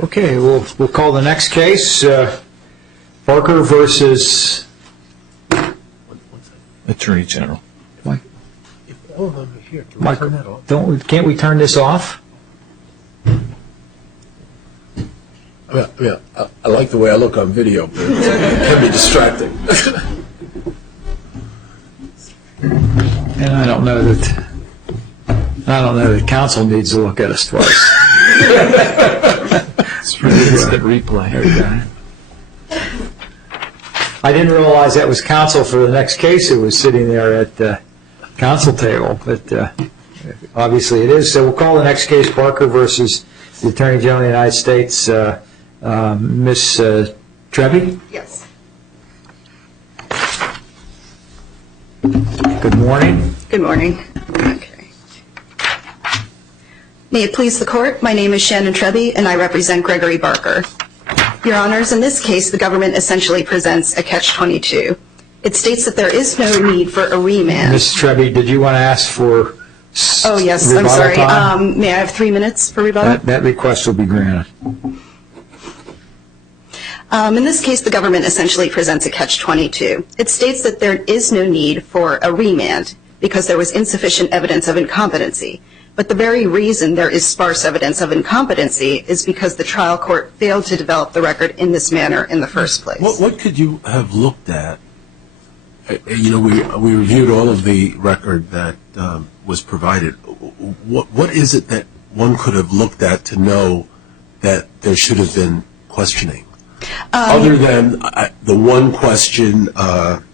Okay, we'll call the next case, Barker versus Attorney General. Mike. If all of them are here, can we Mike, turn that off? can't we turn this off? I like the way I look on video, but it can be distracting. And I don't know that council needs to look at us twice. It's for the instant replay. There we go. I didn't realize that was counsel for the next case who was sitting there at the council table, but obviously it is. So we'll call the next case Barker versus the Attorney General of the United States. Ms. Trevi? Yes. Good morning. Good morning. Okay. May it please the court, my name is Shannon Trevi and I represent Gregory Barker. Your Honors, in this case, the government essentially presents a catch-22. It states that there is no need for a remand. Ms. Trevi, did you want to ask for Oh, yes, I'm sorry. May I have 3 minutes for rebuttal? That request will be granted. In this case, the government essentially presents a catch-22. It states that there is no need for a remand because there was insufficient evidence of incompetency. But the very reason there is sparse evidence of incompetency is because the trial court failed to develop the record in this manner in the first place. What could you have looked at? You know, we reviewed all of the record that was provided. What is it that one could have looked at to know that there should have been questioning? Other than the one question, of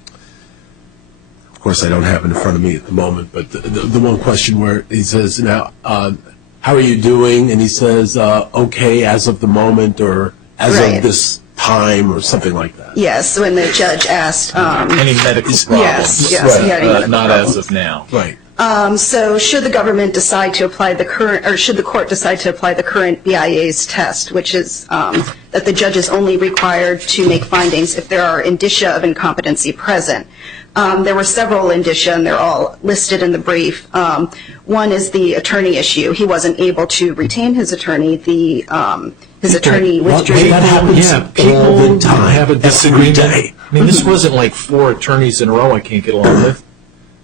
course I don't have it in front of me at the moment, but the one question where he says, now, how are you doing? And he says, okay, as of the moment, or as of this time, or something like that. Yes, when the judge asked... Any medical problems? Yes, right. he had any medical Not problems. as of now. Right. So should the government decide to apply the current, or should the court decide to apply the current BIA's test, which is that the judge is only required to make findings if there are indicia of incompetency present. There were several indicia, and they're all listed in the brief. One is the attorney issue. He wasn't able to retain his attorney. His attorney withdrew. That happens all the time. Have a disagreement. I mean, this wasn't like 4 attorneys in a row I can't get along with.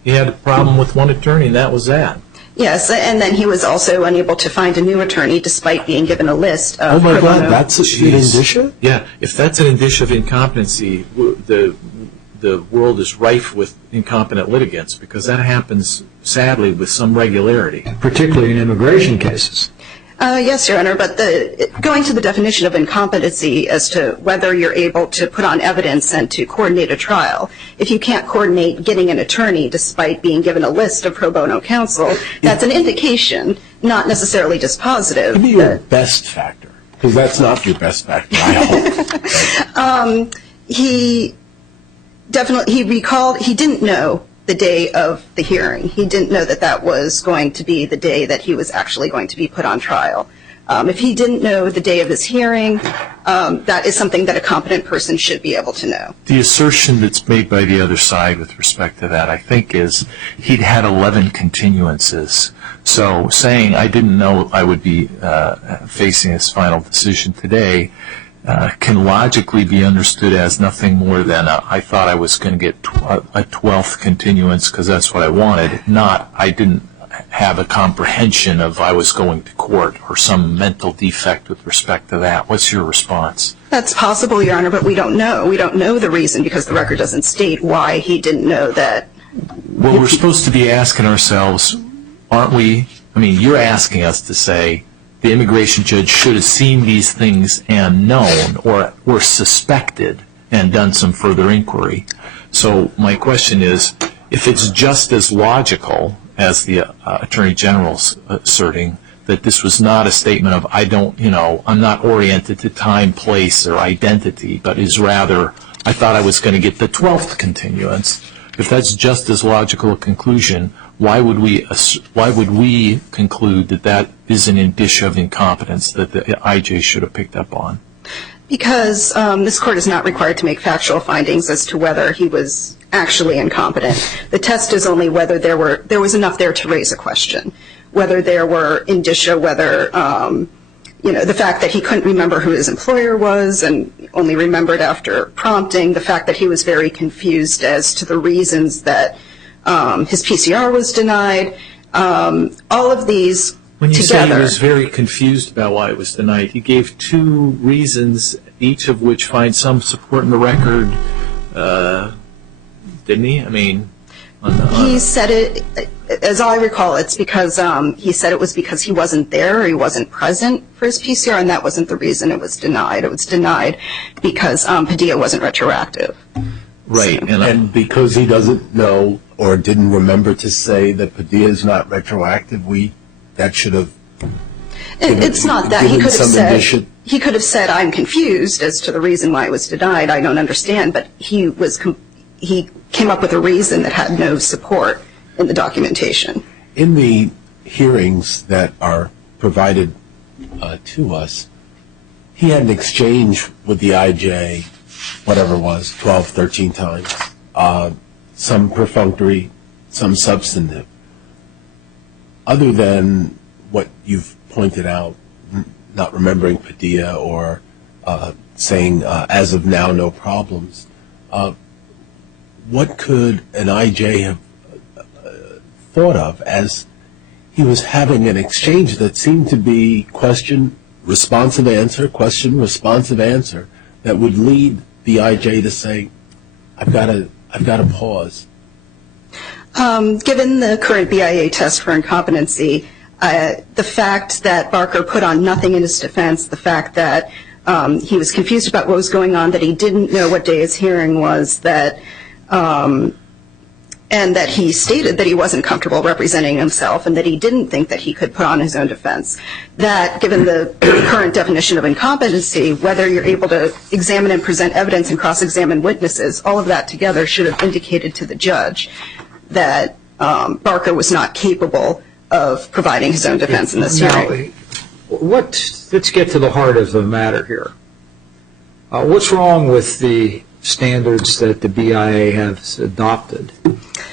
He had a problem with one attorney, and that was that. Yes, and then he was also unable to find a new attorney despite being given a list of... Oh my God, that's an indicia? Yeah, if that's an indicia of incompetency, the world is rife with incompetent litigants because that happens, sadly, with some regularity. Particularly in immigration cases. Yes, Your Honor, but going to the definition of incompetency as to whether you're able to put on evidence and to coordinate a trial, if you can't coordinate getting an attorney despite being given a list of pro bono counsel, that's an indication, not necessarily dispositive. Give me your best factor, because that's not your best factor, I hope. He recalled, he didn't know the day of the hearing. He didn't know that that was going to be the day that he was actually going to be put on trial. If he didn't know the day of his hearing, that is something that a competent person should be able to know. The assertion that's made by the other side with respect to that, I think, is he'd had 11 continuances. So saying I didn't know I would be facing this final decision today can logically be understood as nothing more than I thought I was going to get a 12th continuance because that's what I wanted, not I didn't have a comprehension of I was going to court or some mental defect with respect to that. What's your response? That's possible, Your Honor, but we don't know. We don't know the reason because the record doesn't state why he didn't know that. Well, we're supposed to be asking ourselves, aren't we? I mean, you're asking us to say the immigration judge should have seen these things and known or were suspected and done some further inquiry. So my question is, if it's just as logical as the Attorney General's asserting that this was not a statement of I'm not oriented to time, place, or identity, but is rather I thought I was going to get the 12th continuance, if that's just as logical a conclusion, why would we conclude that that is an indicia of incompetence that the IJ should have picked up on? Because this court is not required to make factual findings as to whether he was actually incompetent. The test is only whether there was enough there to raise a question, whether there were indicia, whether the fact that he couldn't remember who his employer was and only remembered after prompting, the fact that he was very confused as to the reasons that his PCR was denied, all of these When you together. say he was very confused about why it was denied, he gave two reasons, each of which find some support in the record, didn't he? I mean, He said it, as I recall, it's because he said it was because he wasn't there or he wasn't present for his PCR, and that wasn't the reason it was denied. It was denied because Padilla wasn't retroactive. right, And because he doesn't know or didn't remember to say that Padilla is not retroactive, that should have. It's not that. Given some He could have said, I'm confused as to the reason why it was denied. I don't understand. But he came up with a reason that had no support in the documentation. In the hearings that are provided to us, he had an exchange with the IJ, whatever it was, 12, 13 times, some perfunctory, some substantive. Other than what you've pointed out, not remembering Padilla or saying, as of now, no problems, what could an IJ have thought of as he was having an exchange that seemed to be question, responsive answer, question, responsive answer, that would lead the IJ to say, I've got to pause? Given the current BIA test for incompetency, the fact that Barker put on nothing in his defense, the fact that he was confused about what was going on, that he didn't know what day his hearing was, and that he stated that he wasn't comfortable representing himself and that he didn't think that he could put on his own defense, that given the current definition of incompetency, whether you're able to examine and present evidence and cross-examine witnesses, all of that together should have indicated to the judge that Barker was not capable of providing his own defense in this hearing. Let's get to the heart of the matter here. What's wrong with the standards that the BIA has adopted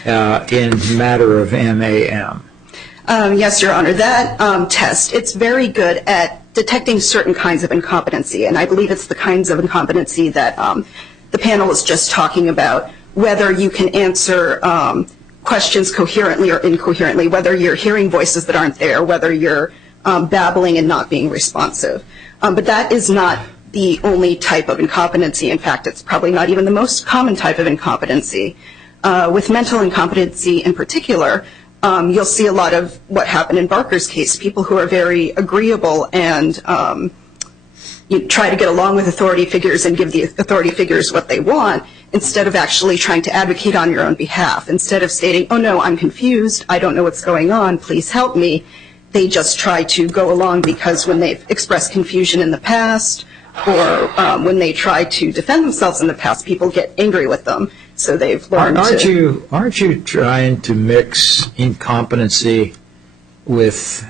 in matter of MAM? Yes, Your Honor. That test, it's very good at detecting certain kinds of incompetency, and I believe it's the kinds of incompetency that the panel was just talking about, whether you can answer questions coherently or incoherently, whether you're hearing voices that aren't there, whether you're babbling and not being responsive. But that is not the only type of incompetency. In fact, it's probably not even the most common type of incompetency. With mental incompetency in particular, you'll see a lot of what happened in Barker's case, people who are very agreeable and you try to get along with authority figures and give the authority figures what they want, instead of actually trying to advocate on your own behalf. Instead of stating, oh no, I'm confused, I don't know what's going on, please help me, they just try to go along because when they've expressed confusion in the past or when they try to defend themselves in the past, people get angry with them. So they've learned Aren't you trying to mix incompetency with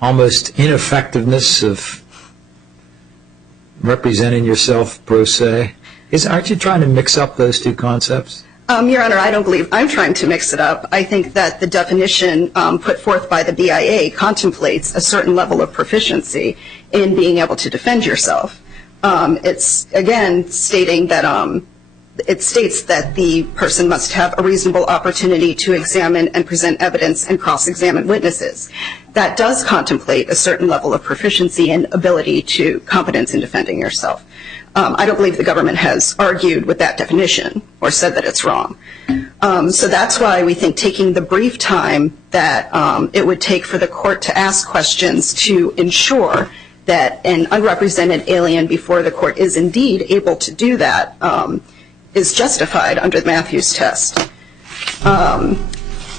almost ineffectiveness of representing yourself pro se? Aren't you trying to mix up those two concepts? Your Honor, I don't believe I'm trying to mix it up. I think that the definition put forth by the BIA contemplates a certain level of proficiency in being able to defend yourself. It's, again, stating that it states that the person must have a reasonable opportunity to examine and present evidence and cross-examine witnesses. That does contemplate a certain level of proficiency and ability to competence in defending yourself. I don't believe the government has argued with that definition or said that it's wrong. So that's why we think taking the brief time that it would take for the court to ask questions to ensure that an unrepresented alien before the court is indeed able to do that is justified under the Matthews test.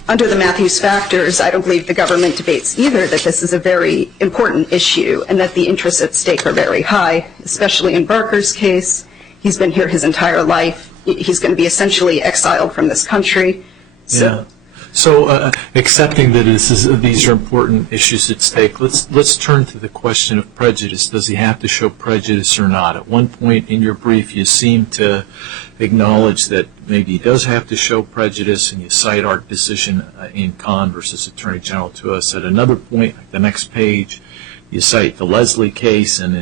Under the Matthews factors, I don't believe the government debates either that this is a very important issue and that the interests at stake are very high, especially in Barker's case. He's been here his entire life. He's going to be essentially exiled from this country. So accepting that these are important issues at stake, let's turn to the question of prejudice. Does he have to show prejudice or not? At one point in your brief, you seem to acknowledge that maybe he does have to show prejudice, and you cite our decision in Kahn versus Attorney General to us. At another point, the next page, you cite the Leslie case and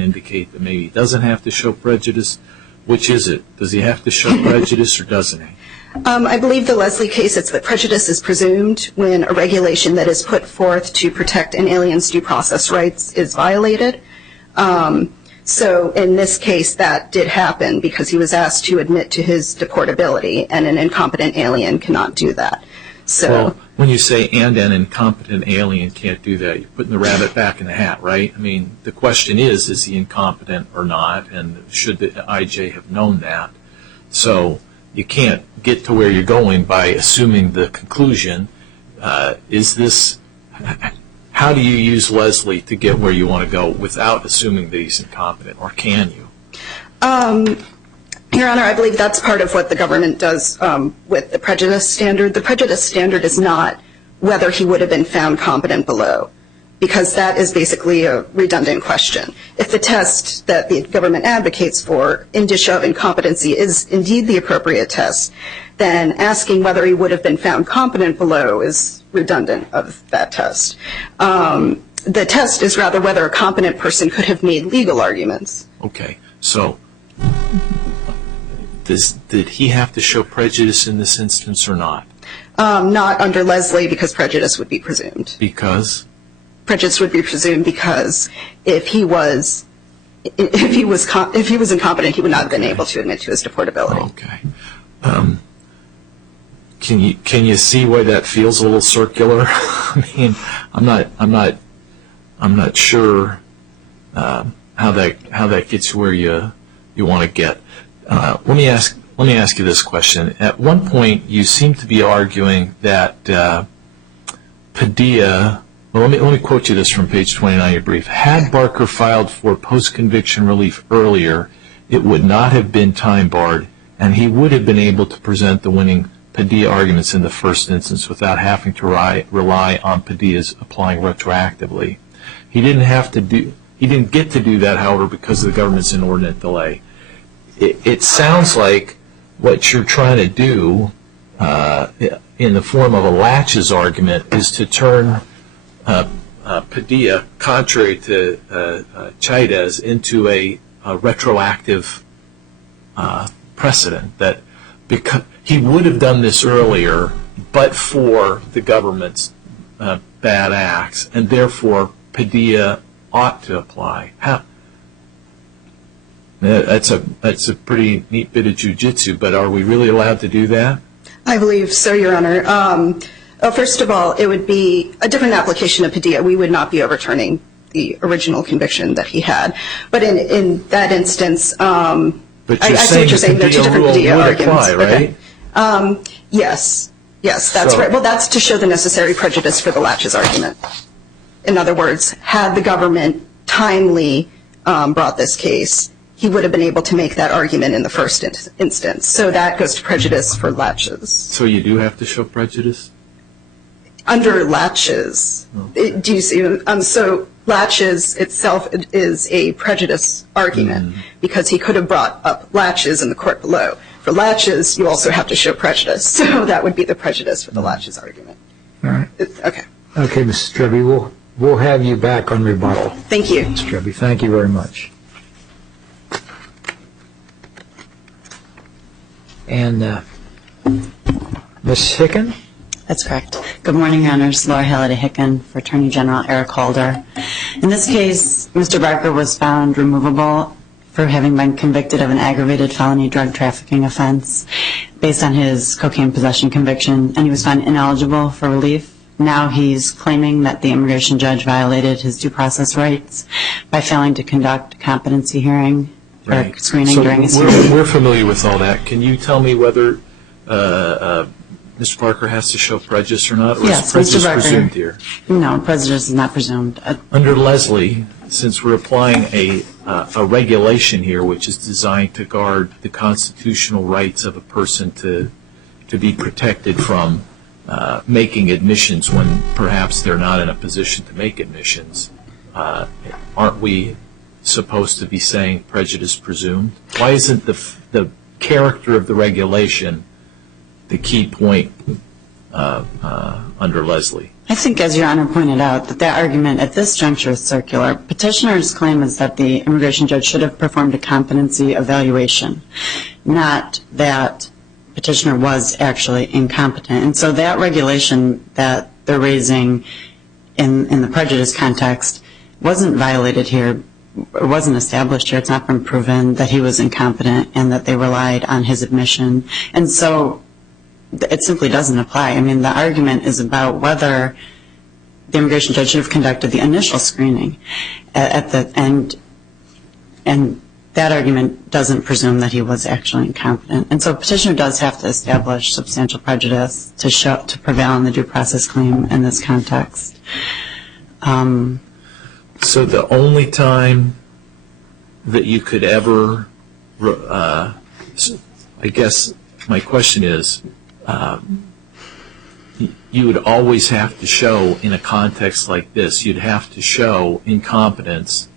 indicate that maybe he doesn't have to show prejudice. Which is it? Does he have to show prejudice or doesn't he? I believe the Leslie case, it's that prejudice is presumed when a regulation that is put forth to protect an alien's due process rights is violated. So in this case, that did happen because he was asked to admit to his deportability, and an incompetent alien cannot do that. So, well, when you say and an incompetent alien can't do that, you're putting the rabbit back in the hat, right? I mean, the question is he incompetent or not, and should the IJ have known that? So you can't get to where you're going by assuming the conclusion. How do you use Leslie to get where you want to go without assuming that he's incompetent, or can you? Your Honor, I believe that's part of what the government does with the prejudice standard. The prejudice standard is not whether he would have been found competent below, because that is basically a redundant question. If the test that the government advocates for, indicia of incompetency, is indeed the appropriate test, then asking whether he would have been found competent below is redundant of that test. The test is rather whether a competent person could have made legal arguments. Okay, so did he have to show prejudice in this instance or not? Not under Leslie, because prejudice would be presumed. Because? Prejudice would be presumed because if he was incompetent, he would not have been able to admit to his deportability. Okay. Can you see why that feels a little circular? I mean, I'm not sure how that gets where you want to get. Let me ask you this question. At one point, you seem to be arguing that Padilla. Well, let me quote you this from page 29 of your brief. Had Barker filed for post-conviction relief earlier, it would not have been time-barred, and he would have been able to present the winning Padilla arguments in the first instance without having to rely on Padilla's applying retroactively. He didn't get to do that, however, because of the government's inordinate delay. It sounds like what you're trying to do in the form of a laches argument is to turn Padilla, contrary to Chaidez, into a retroactive precedent, that because he would have done this earlier but for the government's bad acts, and therefore Padilla ought to apply. That's a pretty neat bit of jujitsu, but are we really allowed to do that? I believe so, Your Honor. First of all, it would be a different application of Padilla. We would not be overturning the original conviction that he had. But in that instance, I see what you're saying. There are two different Padilla arguments. Apply, right? Okay. Yes, that's right. Well, that's to show the necessary prejudice for the laches argument. In other words, had the government timely brought this case, he would have been able to make that argument in the first instance. So that goes to prejudice for laches. So you do have to show prejudice? Under laches, do you see? So laches itself is a prejudice argument because he could have brought up laches in the court below. For laches, you also have to show prejudice. So that would be the prejudice for the laches argument. All right. Okay. Okay, Mrs. Strebe, we'll have you back on rebuttal. Thank you. Mrs. Strebe, thank you very much. And Ms. Hicken? That's correct. Good morning, Your Honors. Laura Halliday Hicken for Attorney General Eric Holder. In this case, Mr. Barker was found removable for having been convicted of an aggravated felony drug trafficking offense based on his cocaine possession conviction, and he was found ineligible for relief. Now he's claiming that the immigration judge violated his due process rights by failing to conduct a competency hearing or screening during his hearing. We're familiar with all that. Can you tell me whether Mr. Barker has to show prejudice or not, or yes, is prejudice Mr. Barker, presumed here? No, prejudice is not presumed. Under Leslie, since we're applying a regulation here which is designed to guard the constitutional rights of a person to be protected from making admissions when perhaps they're not in a position to make admissions, aren't we supposed to be saying prejudice presumed? Why isn't the character of the regulation the key point under Leslie. I think, as Your Honor pointed out, that argument at this juncture is circular. Petitioner's claim is that the immigration judge should have performed a competency evaluation, not that petitioner was actually incompetent. And so that regulation that they're raising in the prejudice context wasn't violated here, it wasn't established here. It's not been proven that he was incompetent and that they relied on his admission. And so it simply doesn't apply. I mean, the argument is about whether the immigration judge should have conducted the initial screening at the end, and that argument doesn't presume that he was actually incompetent. And so petitioner does have to establish substantial prejudice to prevail on the due process claim in this context. So the only time that you could ever, I guess my question is, you would always have to show, in a context like this, you'd have to show incompetence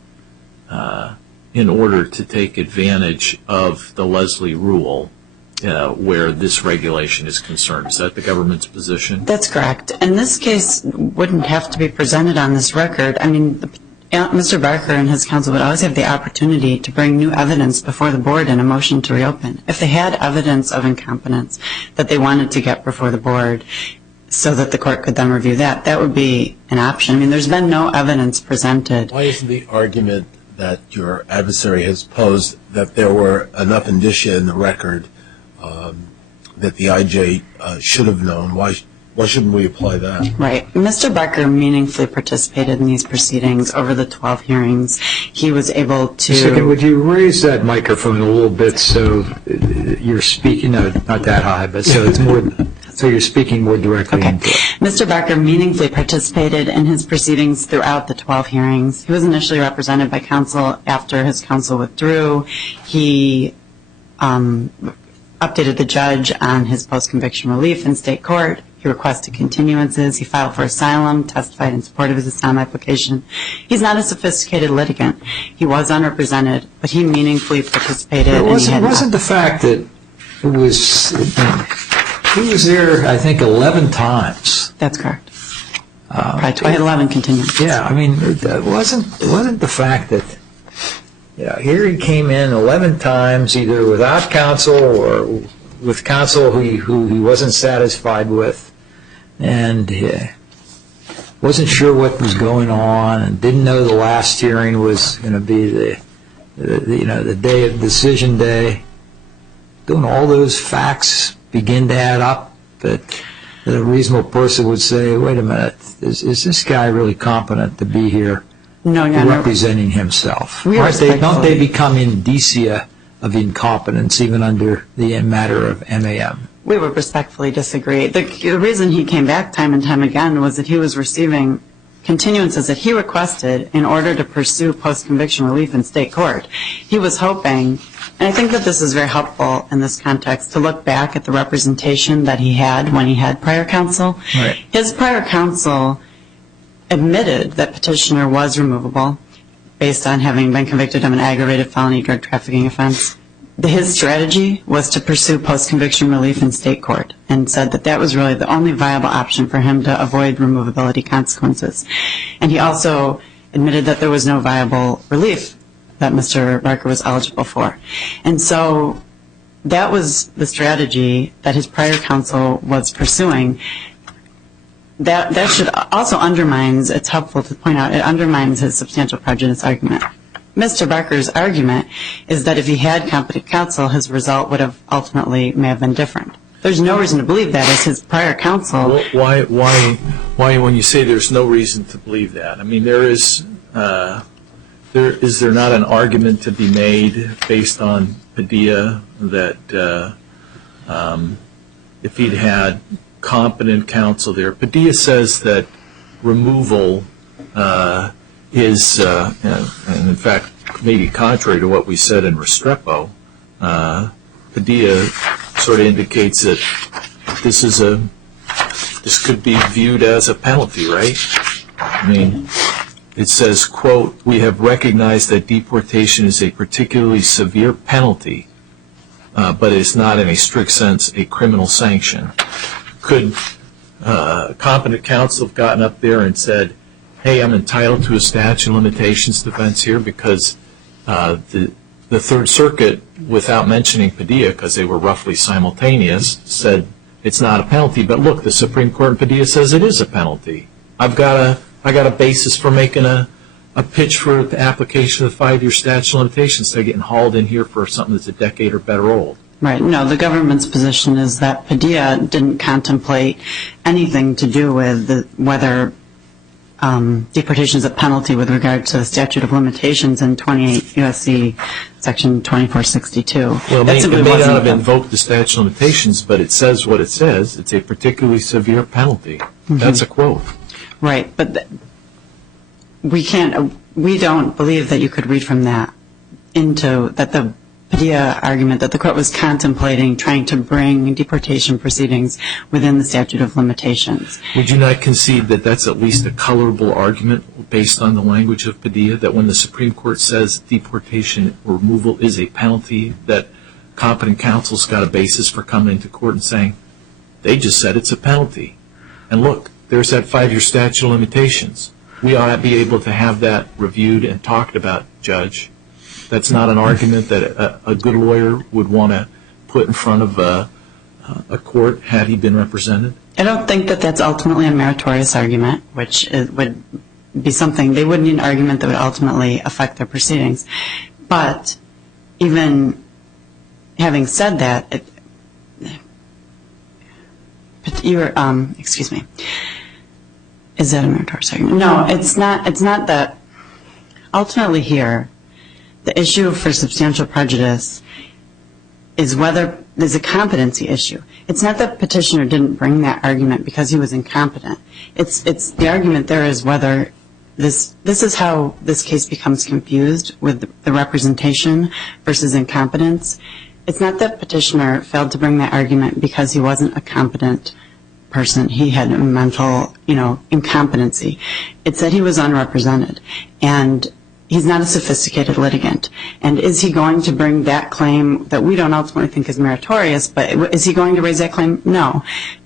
in order to take advantage of the Leslie rule where this regulation is concerned. Is that the government's position? That's correct. And this case wouldn't have to be presented on this record. I mean, Mr. Barker and his counsel would always have the opportunity to bring new evidence before the board in a motion to reopen. If they had evidence of incompetence that they wanted to get before the board so that the court could then review that, that would be an option. I mean, there's been no evidence presented. Why isn't the argument that your adversary has posed that there were enough indicia in the record that the IJ should have known? Why shouldn't we apply that? Right. Mr. Barker meaningfully participated in these proceedings over the 12 hearings. He was able to... Second, would you raise that microphone a little bit so you're speaking, no, not that high, but so it's more, so you're speaking more directly into it. Mr. Barker meaningfully participated in his proceedings throughout the 12 hearings. He was initially represented by counsel. After his counsel withdrew, he updated the judge on his post-conviction relief in state court. He requested continuances. He filed for asylum, testified in support of his asylum application. He's not a sophisticated litigant. He was unrepresented, but he meaningfully participated. It wasn't the fact that it was, he was there, I think, 11 times. That's correct. Probably 11 continuances. Yeah, I mean, it wasn't the fact that, you know, here he came in 11 times, either without counsel or with counsel who he wasn't satisfied with, and wasn't sure what was going on, and didn't know the last hearing was going to be the day of decision day. Don't all those facts begin to add up that a reasonable person would say, wait a minute, is this guy really competent to be here? No, representing himself? Don't they become indicia of incompetence even under the matter of MAM? We would respectfully disagree. The reason he came back time and time again was that he was receiving continuances that he requested in order to pursue post-conviction relief in state court. He was hoping, and I think that this is very helpful in this context, to look back at the representation that he had when he had prior counsel. Right. His prior counsel admitted that petitioner was removable based on having been convicted of an aggravated felony drug trafficking offense. His strategy was to pursue post-conviction relief in state court, and said that that was really the only viable option for him to avoid removability consequences. And he also admitted that there was no viable relief that Mr. Barker was eligible for. And so that was the strategy that his prior counsel was pursuing. That should also undermines, it's helpful to point out, it undermines his substantial prejudice argument. Mr. Barker's argument is that if he had competent counsel, his result would have ultimately may have been different. There's no reason to believe that as his prior counsel. Why when you say there's no reason to believe that? I mean, is there not an argument to be made based on Padilla that if he'd had competent counsel there? Padilla says that removal is, and in fact, maybe contrary to what we said in Restrepo, Padilla sort of indicates that this could be viewed as a penalty, right? I mean, it says, quote, "We have recognized that deportation is a particularly severe penalty, but it's not in a strict sense a criminal sanction." Could competent counsel have gotten up there and said, hey, I'm entitled to a statute of limitations defense here because the Third Circuit, without mentioning Padilla, because they were roughly simultaneous, said it's not a penalty. But look, the Supreme Court in Padilla says it is a penalty. I got a basis for making a pitch for the application of the 5-year statute of limitations. They're getting hauled in here for something that's a decade or better old. Right. No, the government's position is that Padilla didn't contemplate anything to do with whether deportation is a penalty with regard to the statute of limitations in 28 U.S.C. Section 2462. Well, it may not have invoked the statute of limitations, but it says what it says. It's a particularly severe penalty. Mm-hmm. That's a quote. Right, but we don't believe that you could read from that into that the Padilla argument that the court was contemplating trying to bring deportation proceedings within the statute of limitations. Would you not concede that that's at least a colorable argument based on the language of Padilla, that when the Supreme Court says deportation or removal is a penalty, that competent counsel's got a basis for coming into court and saying, they just said it's a penalty. And look, there's that 5-year statute of limitations. We ought to be able to have that reviewed and talked about, Judge. That's not an argument that a good lawyer would want to put in front of a court had he been represented? I don't think that that's ultimately a meritorious argument, which would be something, they wouldn't need an argument that would ultimately affect their proceedings. But even having said that, excuse me, is that a meritorious argument? No, it's not that. Ultimately here, the issue for substantial prejudice is whether there's a competency issue. It's not that petitioner didn't bring that argument because he was incompetent. It's the argument there is whether this is how this case becomes confused with the representation versus incompetence. It's not that petitioner failed to bring that argument because he wasn't a competent person. He had a mental, incompetency. It's that he was unrepresented. And he's not a sophisticated litigant. And is he going to bring that claim that we don't ultimately think is meritorious, but is he going to raise that claim? No.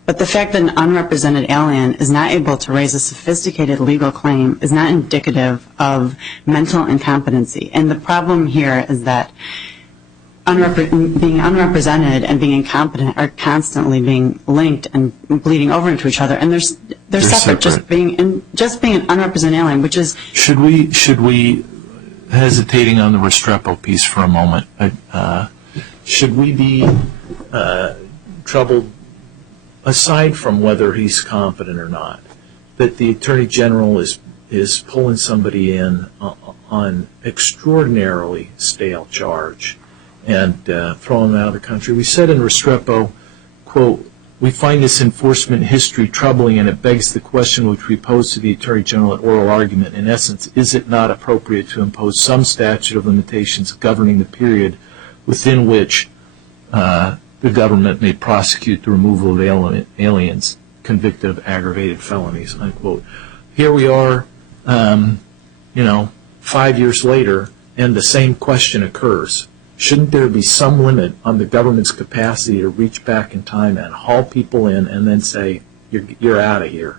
But the fact that an unrepresented alien is not able to raise a sophisticated legal claim is not indicative of mental incompetency. And the problem here is that being unrepresented and being incompetent are constantly being linked and bleeding over into each other. And they're separate. Just being an unrepresented alien, which is... Should we hesitating on the Restrepo piece for a moment, should we be troubled, aside from whether he's competent or not, that the Attorney General is pulling somebody in on extraordinarily stale charge and throwing them out of the country? We said in Restrepo, quote, we find this enforcement history troubling, and it begs the question which we pose to the Attorney General at oral argument. In essence, is it not appropriate to impose some statute of limitations governing the period within which the government may prosecute the removal of aliens convicted of aggravated felonies, unquote. Here we are, 5 years later, and the same question occurs. Shouldn't there be some limit on the government's capacity to reach back in time and haul people in and then say, you're out of here?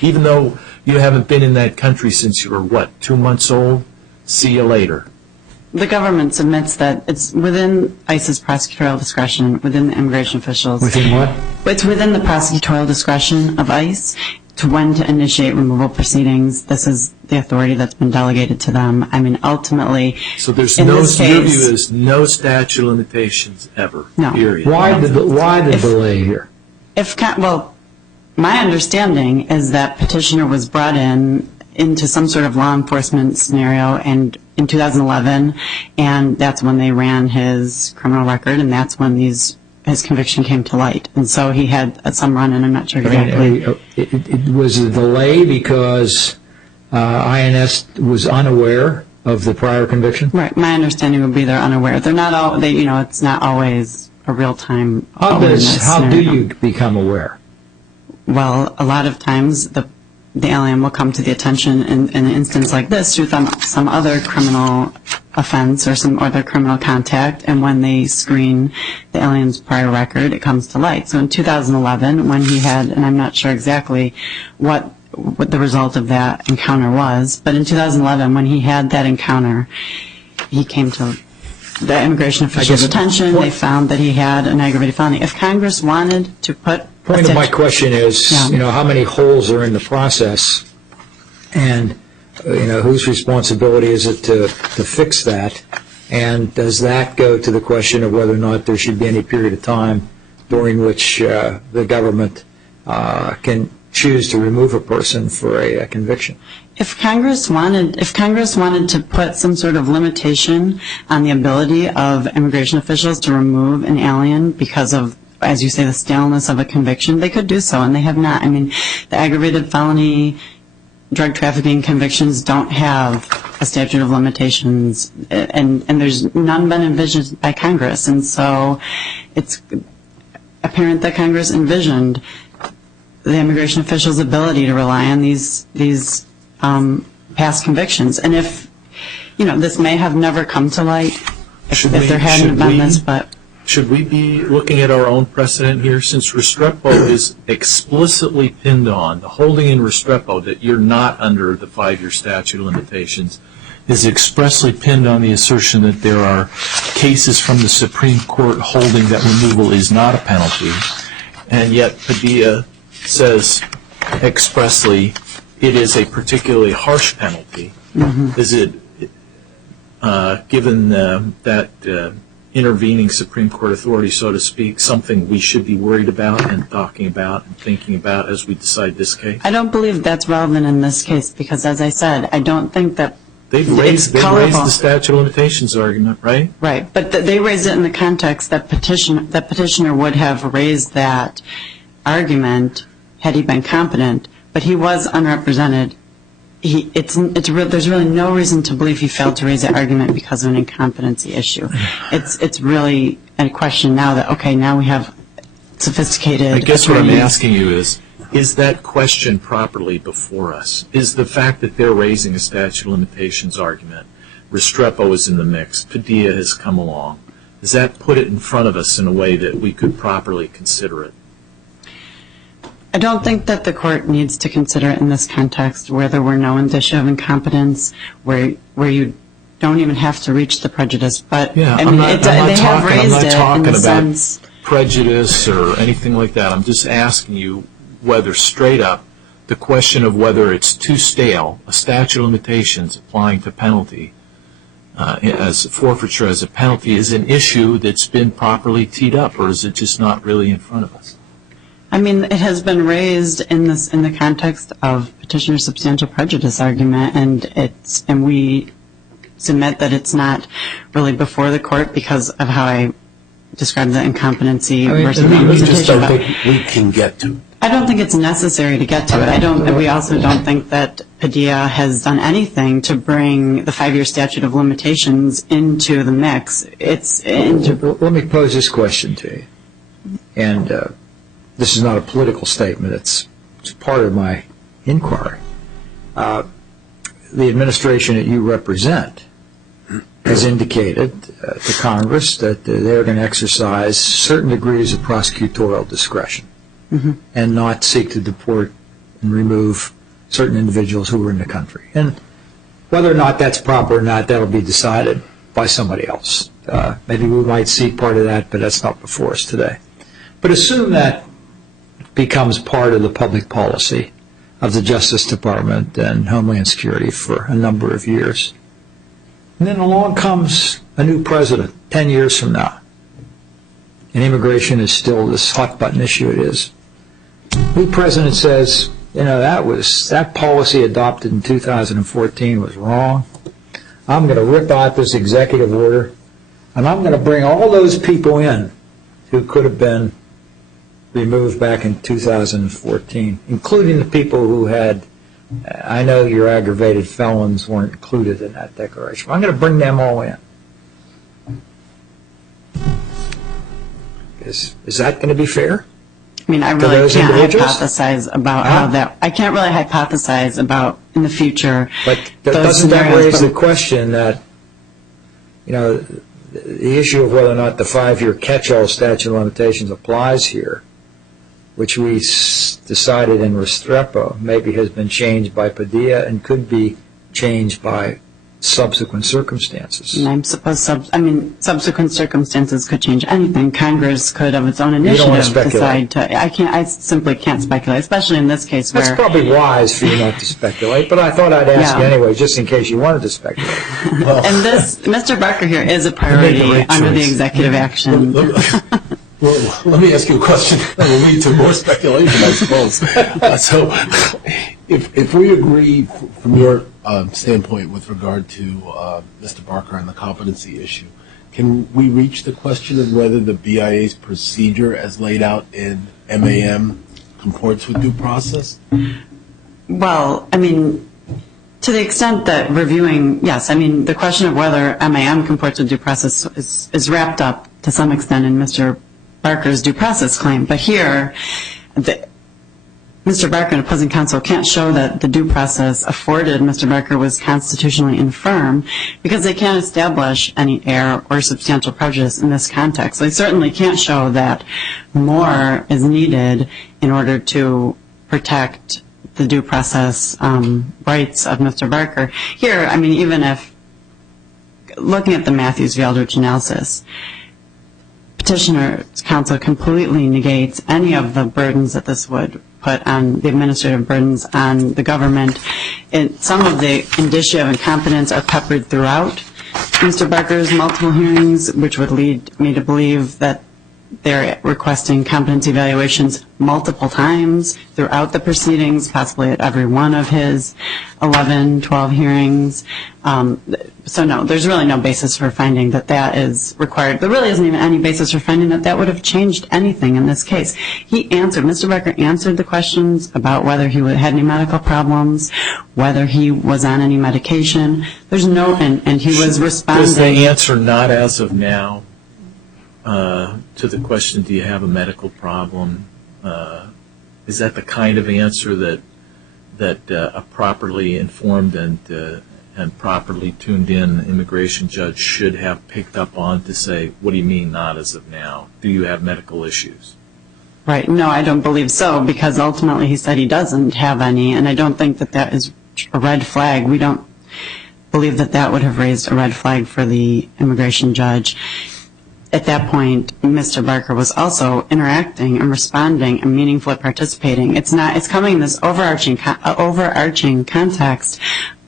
Even though you haven't been in that country since you were, 2 months old? See you later. The government submits that it's within ICE's prosecutorial discretion, within the immigration officials. Within what? It's within the prosecutorial discretion of ICE to when to initiate removal proceedings. This is the authority that's been delegated to them. I mean, ultimately, so there's in no, this your case, view is no statute of limitations ever, no. Period. Why the delay here? My understanding is that petitioner was brought into some sort of law enforcement scenario and in 2011, and that's when they ran his criminal record, and that's when his conviction came to light. And so he had some run, and I'm not sure exactly. It was a delay because INS was unaware of the prior conviction? Right. My understanding would be they're unaware. They're not all. It's not always a real-time. How do you become aware? Well, a lot of times the alien will come to the attention in an instance like this through some other criminal offense or their criminal contact, and when they screen the alien's prior record, it comes to light. So in 2011, when he had, and I'm not sure exactly what the result of that encounter was, but in 2011, when he had that encounter, he came to the immigration officials' attention. They found that he had an aggravated felony. If Congress wanted to put Point of my question is, how many holes are in the process, and whose responsibility is it to fix that, and does that go to the question of whether or not there should be any period of time during which the government can choose to remove a person for a conviction? If Congress wanted to put some sort of limitation on the ability of immigration officials to remove an alien because of, as you say, the staleness of a conviction, they could do so, and they have not. I mean, the aggravated felony drug trafficking convictions don't have a statute of limitations, and there's none been envisioned by Congress, and so it's apparent that Congress envisioned the immigration officials' ability to rely on these past convictions. And if, this may have never come to light if there hadn't been this, but... Should we be looking at our own precedent here, since Restrepo is explicitly pinned on, the holding in Restrepo that you're not under the 5-year statute of limitations is expressly pinned on the assertion that there are cases from the Supreme Court holding that removal is not a penalty, and yet Padilla says expressly it is a particularly harsh penalty. Mm-hmm. Is it, given that intervening Supreme Court authority, so to speak, something we should be worried about and talking about and thinking about as we decide this case? I don't believe that's relevant in this case because, as I said, I don't think that They've raised the statute of limitations argument, right? Right, but they raised it in the context that petitioner would have raised that argument had he been competent, but he was unrepresented. There's really no reason to believe he failed to raise that argument because of an incompetency issue. It's really a question now that, okay, now we have sophisticated I guess attorneys. what I'm asking you is that question properly before us? Is the fact that they're raising a statute of limitations argument, Restrepo is in the mix, Padilla has come along, does that put it in front of us in a way that we could properly consider it? I don't think that the court needs to consider it in this context where there were no indicia of incompetence, where you don't even have to reach the prejudice. But yeah, I mean, they have raised it in the sense prejudice or anything like that. I'm just asking you whether straight up the question of whether it's too stale, a statute of limitations applying to penalty as forfeiture as a penalty is an issue that's been properly teed up, or is it just not really in front of us? I mean, it has been raised in the context of petitioner's substantial prejudice argument, and we submit that it's not really before the court because of how I described the incompetency versus we representation. just don't think we can get to it. I don't think it's necessary to get to it. We also don't think that Padilla has done anything to bring the 5-year statute of limitations into the mix. Let me pose this question to you, and this is not a political statement. It's part of my inquiry. The administration that you represent has indicated to Congress that they're going to exercise certain degrees of prosecutorial discretion and not seek to deport and remove certain individuals who are in the country. And whether or not that's proper or not, that'll be decided by somebody else. Maybe we might see part of that, but that's not before us today. But assume that becomes part of the public policy of the Justice Department and Homeland Security for a number of years. And then along comes a new president 10 years from now. And immigration is still this hot button issue it is. New president says, that policy adopted in 2014 was wrong. I'm going to rip out this executive order, and I'm going to bring all those people in who could have been removed back in 2014, including the people who had, I know your aggravated felons weren't included in that declaration. I'm going to bring them all in. Is that going to be fair? I mean, I really can't hypothesize about how that. I can't really hypothesize about in the future. But doesn't that raise the question that the issue of whether or not the 5-year catch-all statute of limitations applies here, which we decided in Restrepo, maybe has been changed by Padilla and could be changed by subsequent circumstances. And I suppose, subsequent circumstances could change anything. Congress could, of its own initiative, decide to. I simply can't speculate, especially in this case where. That's probably wise for you not to speculate, but I thought I'd ask you anyway, just in case you wanted to speculate. And this, Mr. Barker here is a priority under the executive action. Well, let me ask you a question that will lead to more speculation, I suppose. So, if we agree from your standpoint with regard to Mr. Barker and the competency issue, can we reach the question of whether the BIA's procedure as laid out in MAM comports with due process? Well, to the extent that reviewing, yes, the question of whether MAM comports with due process is wrapped up to some extent in Mr. Barker's due process claim. But here, Mr. Barker and opposing counsel can't show that the due process afforded Mr. Barker was constitutionally infirm because they can't establish any error or substantial prejudice in this context. They certainly can't show that more is needed in order to protect the due process rights of Mr. Barker. Here, even if, looking at the Matthews v. Aldrich analysis, Petitioner's counsel completely negates any of the burdens that this would put on the administrative burdens on the government. Some of the indicia of incompetence are peppered throughout Mr. Barker's multiple hearings, which would lead me to believe that they're requesting competency evaluations multiple times throughout the proceedings, possibly at every one of his 11, 12 hearings. So no, there's really no basis for finding that that is required. There really isn't even any basis for finding that that would have changed anything in this case. Mr. Barker answered the questions about whether he had any medical problems, whether he was on any medication. There's no, and he was responding. Was the answer not as of now to the question, do you have a medical problem? Is that the kind of answer that a properly informed and properly tuned in immigration judge should have picked up on to say, what do you mean not as of now? Do you have medical issues? Right. No, I don't believe so, because ultimately he said he doesn't have any, and I don't think that that is a red flag. We don't believe that that would have raised a red flag for the immigration judge. At that point, Mr. Barker was also interacting and responding and meaningfully participating. It's coming in this overarching context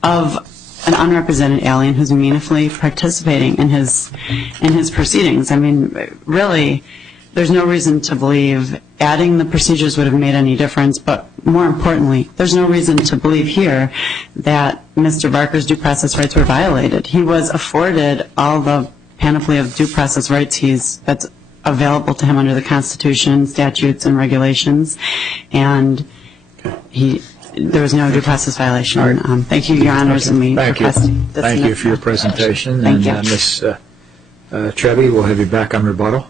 of an unrepresented alien who's meaningfully participating in his proceedings. Really, there's no reason to believe adding the procedures would have made any difference, but more importantly, there's no reason to believe here that Mr. Barker's due process rights were violated. He was afforded all the panoply of due process rights that's available to him under the Constitution, statutes, and regulations, and there was no due process violation. Right. Thank you, Your Honors, and we request this. Thank you for your presentation. Thank you. Ms. Trevi, we'll have you back on rebuttal.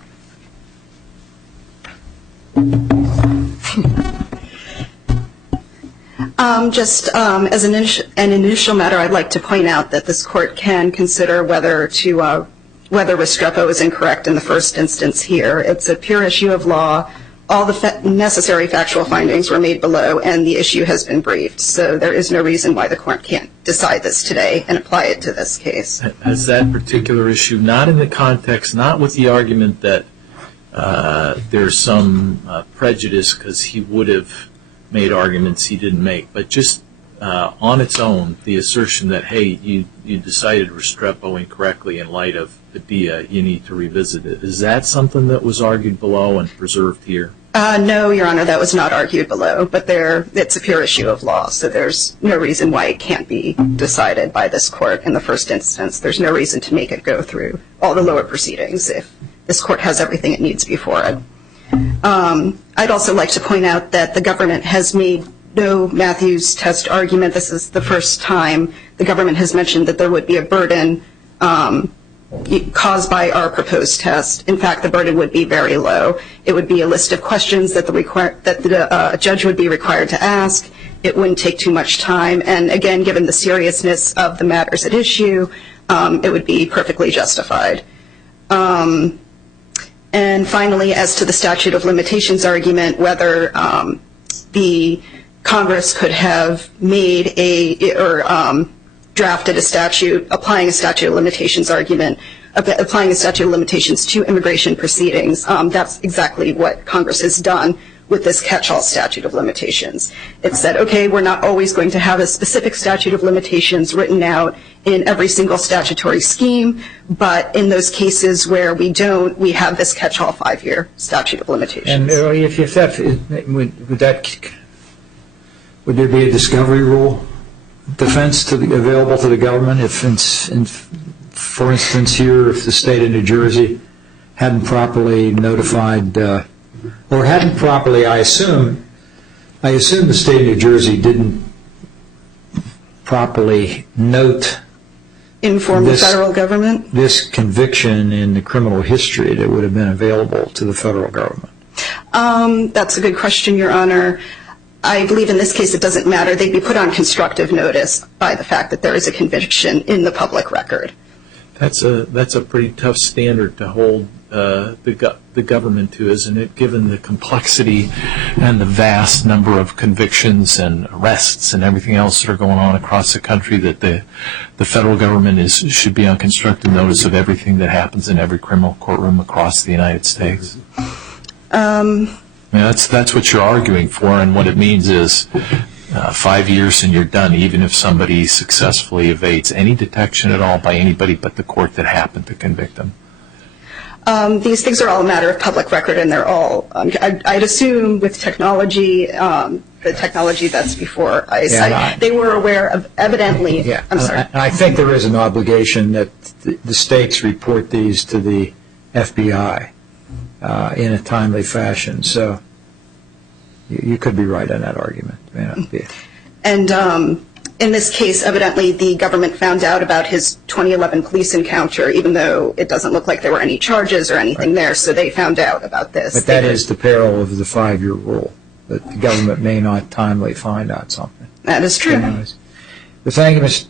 Just as an initial matter, I'd like to point out that this court can consider whether Restrepo is incorrect in the first instance here. It's a pure issue of law. All the necessary factual findings were made below, and the issue has been briefed. So there is no reason why the court can't decide this today and apply it to this case. Has that particular issue, not in the context, not with the argument that there's some prejudice because he would have made arguments he didn't make, but just on its own, the assertion that, hey, you decided Restrepo incorrectly in light of Padilla, you need to revisit it. Is that something that was argued below and preserved here? No, Your Honor, that was not argued below, but it's a pure issue of law, so there's no reason why it can't be decided by this court in the first instance. There's no reason to make it go through all the lower proceedings if this court has everything it needs before it. I'd also like to point out that the government has made no Matthews test argument. This is the first time the government has mentioned that there would be a burden caused by our proposed test. In fact, the burden would be very low. It would be a list of questions that the judge would be required to ask, it wouldn't take too much time. And again, given the seriousness of the matters at issue, it would be perfectly justified. And finally, as to the statute of limitations argument, whether the Congress could have made drafted a statute applying a statute of limitations argument, applying a statute of limitations to immigration proceedings. That's exactly what Congress has done with this catch-all statute of limitations. It said, okay, we're not always going to have a specific statute of limitations written out in every single statutory scheme, but in those cases where we don't, we have this catch-all 5-year statute of limitations. And if that, would there be a discovery rule defense available to the government if, for instance, here, if the state of New Jersey hadn't properly notified, or hadn't properly, I assume the state of New Jersey didn't properly inform the federal government? This conviction in the criminal history that would have been available to the federal government? That's a good question, Your Honor. I believe in this case it doesn't matter. They'd be put on constructive notice by the fact that there is a conviction in the public record. That's a pretty tough standard to hold the government to, isn't it, given the complexity and the vast number of convictions and arrests and everything else that are going on across the country, that the federal government should be on constructive notice of everything that happens in every criminal courtroom across the United States? That's what you're arguing for, and what it means is 5 years and you're done, even if somebody successfully evades any detection at all by anybody but the court that happened to convict them. These things are all a matter of public record, and they're all, I'd assume with technology, the technology that's before eyesight, they were aware of, evidently. Yeah. I'm sorry. I think there is an obligation that the states report these to the FBI in a timely fashion. So you could be right on that argument. May not be. And in this case, evidently, the government found out about his 2011 police encounter, even though it doesn't look like there were any charges or anything there, so they found out about this. But that is the peril of the 5-year rule, that the government may not timely find out something. That is true. Anyways. Well, thank you, Ms.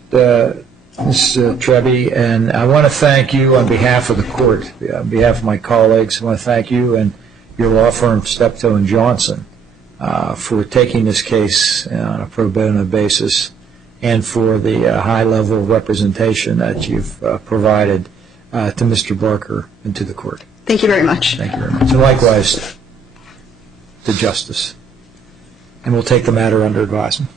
Treby, and I want to thank you on behalf of the court, on behalf of my colleagues. I want to thank you and your law firm, Steptoe & Johnson, for taking this case on a pro bono basis, and for the high level of representation that you've provided to Mr. Barker and to the court. Thank you very much. Thank you very much. And likewise to Justice. And we'll take the matter under advisement.